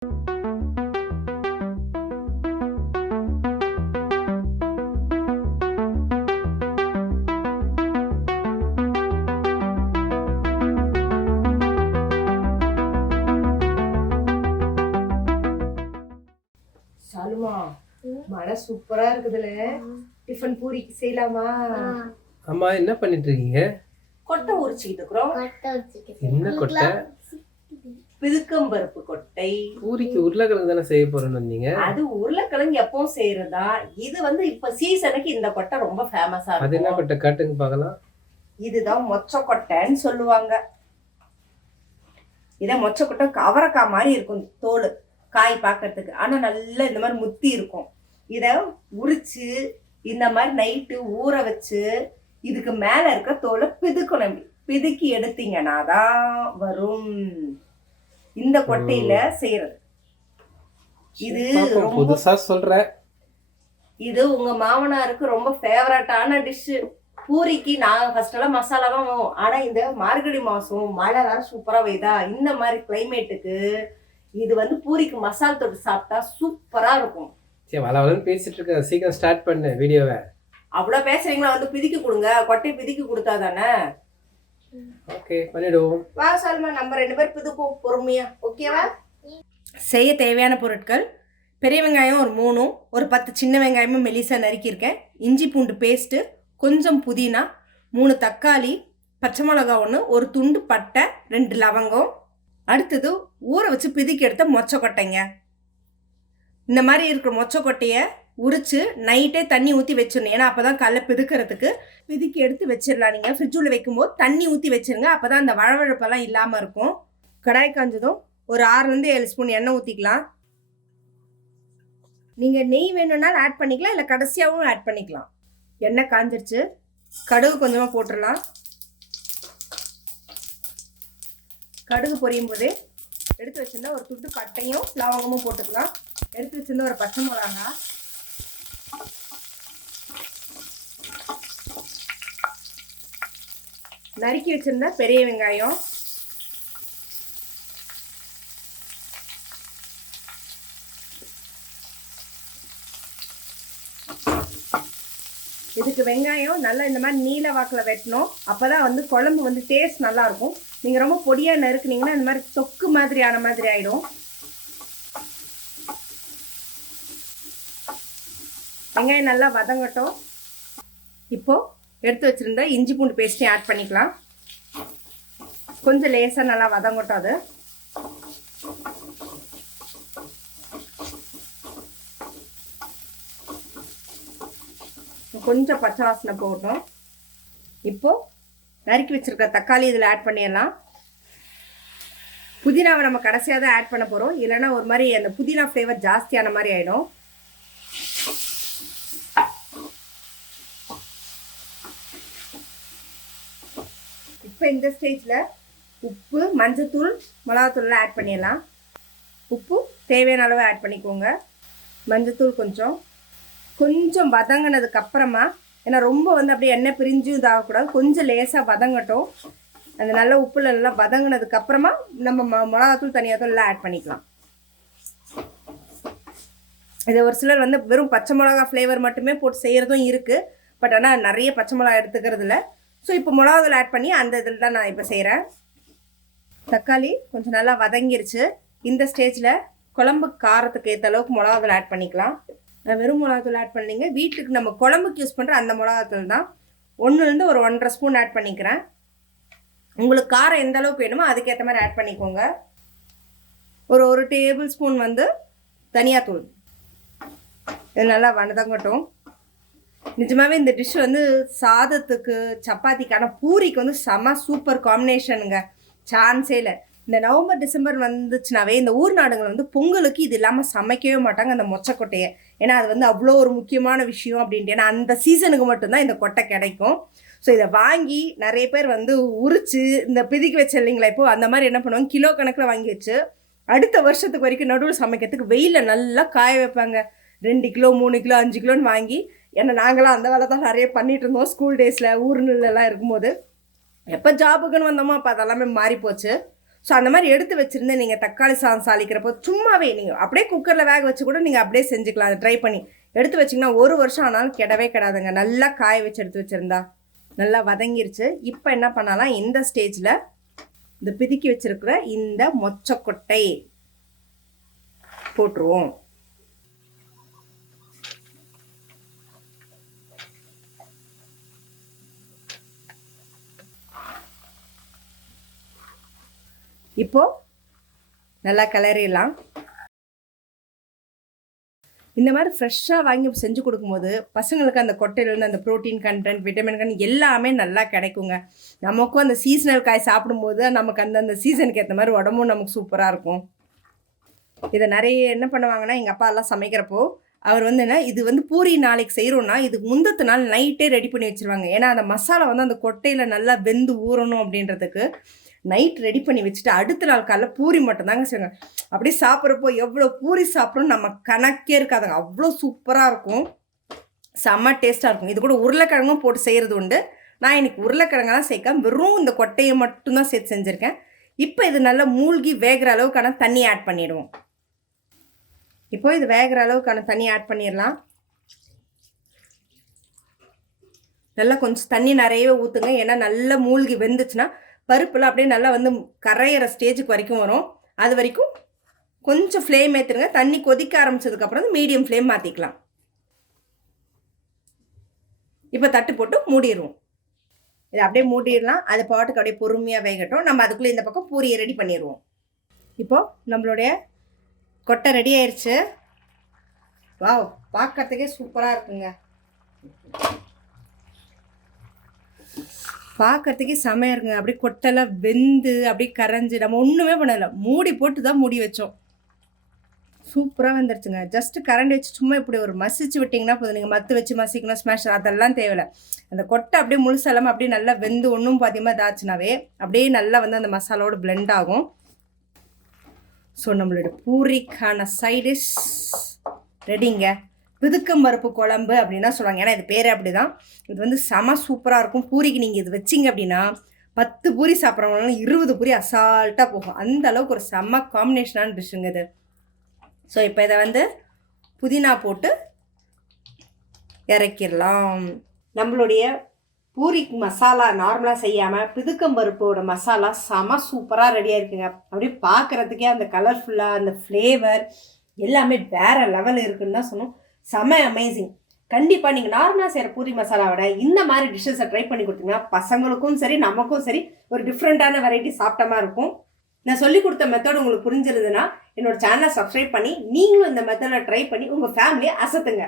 சாலுமா, மழை சூப்பரா இருக்குதுல. டிஃபன் பூரிக்கு செய்யலாமா? அம்மா என்ன பண்ணிட்டு இருக்கீங்க? கொட்டை உரிச்சிட்டு இருக்கிறோம். என்ன கொட்டை? பிதுக்கம்பருப்பு கொட்டை. பூரிக்கு உருளைக்கிழங்கு தானே செய்ய போறேன்னு வந்தீங்க. அது உருளைக்கிழங்கு எப்பவும் செய்யறதா. இது வந்து இப்ப சீசனுக்கு இந்த கொட்டை ரொம்ப ஃபேமஸா அது என்ன இருக்கும். கொட்டை காட்டுங்க பார்க்கலாம். இதுதான் மொச்ச கொட்டைன்னு சொல்லுவாங்க. இத மொச்ச கொட்டை அவரைக்காய் மாதிரி இருக்கும் தோல், காய் பார்க்கறதுக்கு. ஆனா நல்லா இந்த மாதிரி முத்தி இருக்கும். இத உரிச்சு இந்த மாதிரி நைட்டு ஊற வச்சு இதுக்கு மேல இருக்க தோலை பிதுக்கணும். பிதுக்கி எடுத்தீங்கன்னா தான் வரும் இந்த கொட்டையில செய்யறது. இது ரொம்ப புதுசா சொல்ற. இது உங்க மாமனாருக்கு ரொம்ப ஃபேவரட்டான டிஷ். பூரிக்கு நான் ஃபர்ஸ்ட் எல்லாம் மசாலா தான் வாங்குவோம். ஆனா இந்த மார்கழி மாசம் மழை வேற சூப்பரா பெய்யுதா, இந்த மாதிரி கிளைமேட்டுக்கு இது வந்து பூரிக்கு மசால் தொட்டு சாப்பிட்டா சூப்பரா இருக்கும். சரி, வளவலன்னு பேசிட்டு இருக்க, சீக்கிரம் ஸ்டார்ட் பண்ணு வீடியோவை. அவ்வளவு பேசுறீங்களா? வந்து பிதிக்கி கொடுங்க. கொட்டை பிதிக்கி கொடுத்தா தானே. ஓகே, பண்ணிடுவோம். வா சால்மா, நம்ம 2 பேர் பிதுப்போம் பொறுமையா. ஓகேவா? செய்ய தேவையான பொருட்கள்: பெரிய வெங்காயம் ஒரு 3, ஒரு 10 சின்ன வெங்காயமும் மெலிசா நறுக்கியிருக்கேன், இஞ்சி பூண்டு பேஸ்ட்டு, கொஞ்சம் புதினா, 3 தக்காளி, பச்சை மிளகா 1, ஒரு துண்டு பட்டை, 2 லவங்கம். அடுத்தது ஊற வச்சு பிதுக்கி எடுத்த மொச்சக்கொட்டைங்க. இந்த மாதிரி இருக்கிற மொச்சக்கொட்டையை உரிச்சு நைட்டே தண்ணி ஊற்றி வச்சிடணும். ஏன்னா அப்போ தான் காலைல பிதுக்கிறதுக்கு. பிதுக்கி எடுத்து வச்சிடலாம். நீங்கள் ஃப்ரிட்ஜில் வைக்கும்போது தண்ணி ஊற்றி வச்சிருங்க. அப்போ தான் அந்த வழவழப்பெல்லாம் இல்லாமல் இருக்கும். கடாய் காஞ்சதும் ஒரு 6-7 ஸ்பூன் எண்ணெய் ஊற்றிக்கலாம். நீங்கள் நெய் வேணும்னாலும் ஆட் பண்ணிக்கலாம், இல்லை கடைசியாகவும் ஆட் பண்ணிக்கலாம். எண்ணெய் காஞ்சிருச்சு. கடுகு கொஞ்சமாக போட்டுடலாம். கடுகு பொரியும் போதே எடுத்து வச்சிருந்தா ஒரு துண்டு பட்டையும் லவங்கமும் போட்டுக்கலாம். எடுத்து வச்சிருந்தா ஒரு பச்சை மிளகா, நறுக்கி வச்சிருந்தா பெரிய வெங்காயம், இதுக்கு வெங்காயம் நல்லா இந்த மாதிரி நீல வாக்கில் வெட்டணும். அப்போதான் வந்து குழம்பு வந்து டேஸ்ட் நல்லா இருக்கும். நீங்கள் ரொம்ப பொடியாக நறுக்குனீங்கன்னா இந்த மாதிரி தொக்கு மாதிரியான மாதிரி ஆயிடும். வெங்காயம் நல்லா வதங்கட்டும். இப்போது எடுத்து வச்சுருந்தா இஞ்சி பூண்டு பேஸ்ட்டையும் ஆட் பண்ணிக்கலாம். கொஞ்சம் லேசாக நல்லா வதங்கட்டும். அது கொஞ்சம் பச்சை வாசனை போடணும். இப்போது நறுக்கி வச்சுருக்க தக்காளி இதில் ஆட் பண்ணிடலாம். புதினாவை நம்ம கடைசியாக தான் ஆட் பண்ண போகிறோம், இல்லைன்னா ஒரு மாதிரி அந்த புதினா ஃப்ளேவர் ஜாஸ்தியான மாதிரி ஆகிடும். இப்போ இந்த ஸ்டேஜில் உப்பு, மஞ்சத்தூள், மிளகாத்தூள்லாம் ஆட் பண்ணிடலாம். உப்பு தேவையான அளவு ஆட் பண்ணிக்கோங்க. மஞ்சத்தூள் கொஞ்சம் வதங்கினதுக்கப்புறமா, ஏன்னா ரொம்ப வந்து அப்படியே எண்ணெய் பிரிஞ்சு இதாகக்கூடாது, கொஞ்சம் லேசாக வதங்கட்டும். அந்த நல்ல உப்புல நல்லா வதங்கினதுக்கப்புறமா நம்ம மிளகாத்தூள் தனியாத்தூள் எல்லாம் ஆட் பண்ணிக்கலாம். இது ஒரு சிலர் வந்து வெறும் பச்சை மிளகா ஃப்ளேவர் மட்டுமே போட்டு செய்கிறதும் இருக்குது. பட் ஆனால் நிறைய பச்சை மிளகா எடுத்துக்கிறது இல்லை. ஸோ இப்போ மிளகாத்தூள் ஆட் பண்ணி அந்த இதில் தான் நான் இப்போ செய்கிறேன். தக்காளி கொஞ்சம் நல்லா வதங்கிருச்சு. இந்த ஸ்டேஜில் குழம்பு காரத்துக்கு ஏற்ற அளவுக்கு மிளகாத்தூள் ஆட் பண்ணிக்கலாம். நான் வெறும் மிளகாத்தூள் ஆட் பண்ணிங்க. வீட்டுக்கு நம்ம குழம்புக்கு யூஸ் பண்ணுற அந்த மிளகாத்தூள் தான். 1 ஒரு 1.5 ஸ்பூன் ஆட் பண்ணிக்கிறேன். உங்களுக்கு காரம் எந்த அளவுக்கு வேணுமோ அதுக்கேற்ற மாதிரி ஆட் பண்ணிக்கோங்க. ஒரு டேபிள் ஸ்பூன் வந்து தனியாத்தூள். இது நல்லா வதங்கட்டும். நிஜமாகவே இந்த டிஷ் வந்து சாதத்துக்கு, சப்பாத்திக்கான, பூரிக்கு வந்து செம சூப்பர் காம்பினேஷனுங்க. சான்ஸே இல்லை. இந்த நவம்பர் டிசம்பர் வந்துச்சுனாவே இந்த ஊர் நாடுகள் வந்து பொங்கலுக்கு இது இல்லாமல் சமைக்கவே மாட்டாங்க, அந்த மொச்சக்கொட்டையை. ஏன்னா அது வந்து அவ்வளோ ஒரு முக்கியமான விஷயம் அப்படின்ட்டு. ஏன்னா அந்த சீசனுக்கு மட்டும்தான் இந்த கொட்டை கிடைக்கும். ஸோ இதை வாங்கி நிறைய பேர் வந்து உரிச்சு இந்த பிதிக்கி வச்ச இல்லைங்களா, இப்போது அந்த மாதிரி என்ன பண்ணுவாங்க, கிலோ கணக்கில் வாங்கி வச்சு அடுத்த வருஷத்துக்கு வரைக்கும் நடுவில் சமைக்கிறதுக்கு வெயிலில் நல்லா காய வைப்பாங்க. 2 கிலோ 3 கிலோ 5 கிலோன்னு வாங்கி. ஏன்னா நாங்களாம் அந்த வேலை தான் நிறைய பண்ணிகிட்டு இருந்தோம் ஸ்கூல் டேஸில், ஊர்நிலாம் இருக்கும்போது. எப்போ ஜாபுக்குன்னு வந்தோமோ அப்போ அதெல்லாமே மாறி போச்சு. ஸோ அந்த மாதிரி எடுத்து வச்சுருந்து நீங்கள் தக்காளி சாதம் சாலிக்கிறப்போ சும்மாவே நீங்கள் அப்படியே குக்கரில் வேக வச்சு கூட நீங்கள் அப்படியே செஞ்சுக்கலாம். அதை ட்ரை பண்ணி எடுத்து வச்சிங்கன்னா 1 வருஷம் ஆனாலும் கெடவே கெடாதுங்க. நல்லா காய வச்சு எடுத்து வச்சுருந்தா நல்லா வதங்கிருச்சு. இப்போ என்ன பண்ணலாம், இந்த ஸ்டேஜில் இந்த பிதுக்கி வச்சிருக்கிற இந்த மொச்சக்கொட்டை போட்டுருவோம். இப்போ நல்லா கிளறிடலாம். இந்த மாதிரி ஃப்ரெஷ்ஷாக வாங்கி செஞ்சு கொடுக்கும்போது பசங்களுக்கு அந்த கொட்டையிலேருந்து அந்த ப்ரோட்டீன் கண்டென்ட், விட்டமின் கண்டென்ட் எல்லாமே நல்லா கிடைக்குங்க. நமக்கும் அந்த சீசனல் காய் சாப்பிடும்போது நமக்கு அந்தந்த சீசனுக்கு ஏற்ற மாதிரி உடம்பும் நமக்கு சூப்பராக இருக்கும். இதை நிறைய என்ன பண்ணுவாங்கன்னா, எங்கள் அப்பா எல்லாம் சமைக்கிறப்போ அவர் வந்து என்ன, இது வந்து பூரி நாளைக்கு செய்கிறோன்னா இது முந்தத்து நாள் நைட்டே ரெடி பண்ணி வச்சுருவாங்க. ஏன்னா அந்த மசாலா வந்து அந்த கொட்டையில் நல்லா வெந்து ஊறணும் அப்படின்றதுக்கு நைட் ரெடி பண்ணி வச்சுட்டு அடுத்த நாள் காலைல பூரி மட்டும்தாங்க செய்வாங்க. அப்படியே சாப்பிட்றப்போ எவ்வளோ பூரி சாப்பிட்றோன்னு நம்ம கணக்கே இருக்காதுங்க. அவ்வளோ சூப்பராக இருக்கும், செம்ம டேஸ்ட்டாக இருக்கும். இது கூட உருளைக்கிழங்கும் போட்டு செய்கிறது உண்டு. நான் இன்றைக்கி உருளைக்கிழங்கெல்லாம் சேர்க்க வெறும் இந்த கொட்டையை மட்டும்தான் சேர்த்து செஞ்சுருக்கேன். இப்போ இது நல்லா மூழ்கி வேகிற அளவுக்கான தண்ணி ஆட் பண்ணிடுவோம். இப்போ இது வேகிற அளவுக்கான தண்ணி ஆட் பண்ணிடலாம். நல்லா கொஞ்சம் தண்ணி நிறையவே ஊற்றுங்க. ஏன்னா நல்லா மூழ்கி வெந்துச்சுன்னா பருப்பில் அப்படியே நல்லா வந்து கரையிற ஸ்டேஜுக்கு வரைக்கும் வரும். அது வரைக்கும் கொஞ்சம் ஃப்ளேம் ஏற்றுருங்க. தண்ணி கொதிக்க ஆரம்பித்ததுக்கப்புறம் மீடியம் ஃப்ளேம் மாற்றிக்கலாம். இப்போ தட்டு போட்டு மூடிடுவோம். இதை அப்படியே மூடிடலாம். அது பாட்டுக்கு அப்படியே பொறுமையாக வேகட்டும். நம்ம அதுக்குள்ளே இந்த பக்கம் பூரியை ரெடி பண்ணிடுவோம். இப்போது நம்மளுடைய கொட்டை ரெடி ஆயிடுச்சு. வாவ், பார்க்கறதுக்கே சூப்பராக இருக்குங்க. பார்க்கறதுக்கே செமையாக இருக்குங்க. அப்படியே கொட்டெல்லாம் வெந்து அப்படியே கரைஞ்சி நம்ம ஒன்றுமே பண்ணலை, மூடி போட்டு தான் மூடி வச்சோம். சூப்பராக வந்துருச்சுங்க. ஜஸ்ட்டு கரண்டி வச்சு சும்மா இப்படி ஒரு மசிச்சு விட்டிங்கன்னா போதும். நீங்கள் மத்து வச்சு மசிக்கணும், ஸ்மாஷ் அதெல்லாம் தேவையில்லை. அந்த கொட்டை அப்படியே முழுசெல்லாமல் அப்படியே நல்லா வெந்து ஒன்றும் பார்த்தீங்கன்னா இதாச்சுனாவே அப்படியே நல்லா வந்து அந்த மசாலாவோட பிளெண்ட் ஆகும். ஸோ நம்மளோட பூரிக்கான சைடிஷ் ரெடிங்க. பிதுக்கம் பருப்பு குழம்பு அப்படின்னா சொல்லுவாங்க. ஏன்னா இது பேரே அப்படி தான். இது வந்து செம சூப்பராக இருக்கும். பூரிக்கு நீங்கள் இது வச்சிங்க அப்படின்னா 10 பூரி சாப்பிட்றவங்களாலும் 20 பூரி அசால்ட்டாக போகும். அந்த அளவுக்கு ஒரு செம்ம காம்பினேஷனான டிஷ்ஷுங்க இது. ஸோ இப்போ இதை வந்து புதினா போட்டு இறக்கிடலாம். நம்மளுடைய பூரிக்கு மசாலா நார்மலாக செய்யாமல் பிதுக்கம்பருப்போட மசாலா செம சூப்பராக ரெடியாக இருக்குங்க. அப்படியே பார்க்குறதுக்கே அந்த கலர்ஃபுல்லாக அந்த ஃப்ளேவர் எல்லாமே வேறு லெவல் இருக்குன்னு தான் சொன்னோம். செம அமேசிங். கண்டிப்பாக நீங்கள் நார்மலாக செய்கிற பூரி மசாலாவோட இந்த மாதிரி டிஷ்ஷஸை ட்ரை பண்ணி கொடுத்தீங்கன்னா பசங்களுக்கும் சரி நமக்கும் சரி ஒரு டிஃப்ரெண்ட்டான வெரைட்டி சாப்பிட்ட மாதிரி இருக்கும். நான் சொல்லி கொடுத்த மெத்தட் உங்களுக்கு புரிஞ்சிருதுன்னா என்னோட சேனலை சப்ஸ்கிரைப் பண்ணி நீங்களும் இந்த மெத்தடை ட்ரை பண்ணி உங்கள் ஃபேமிலியை அசத்துங்க.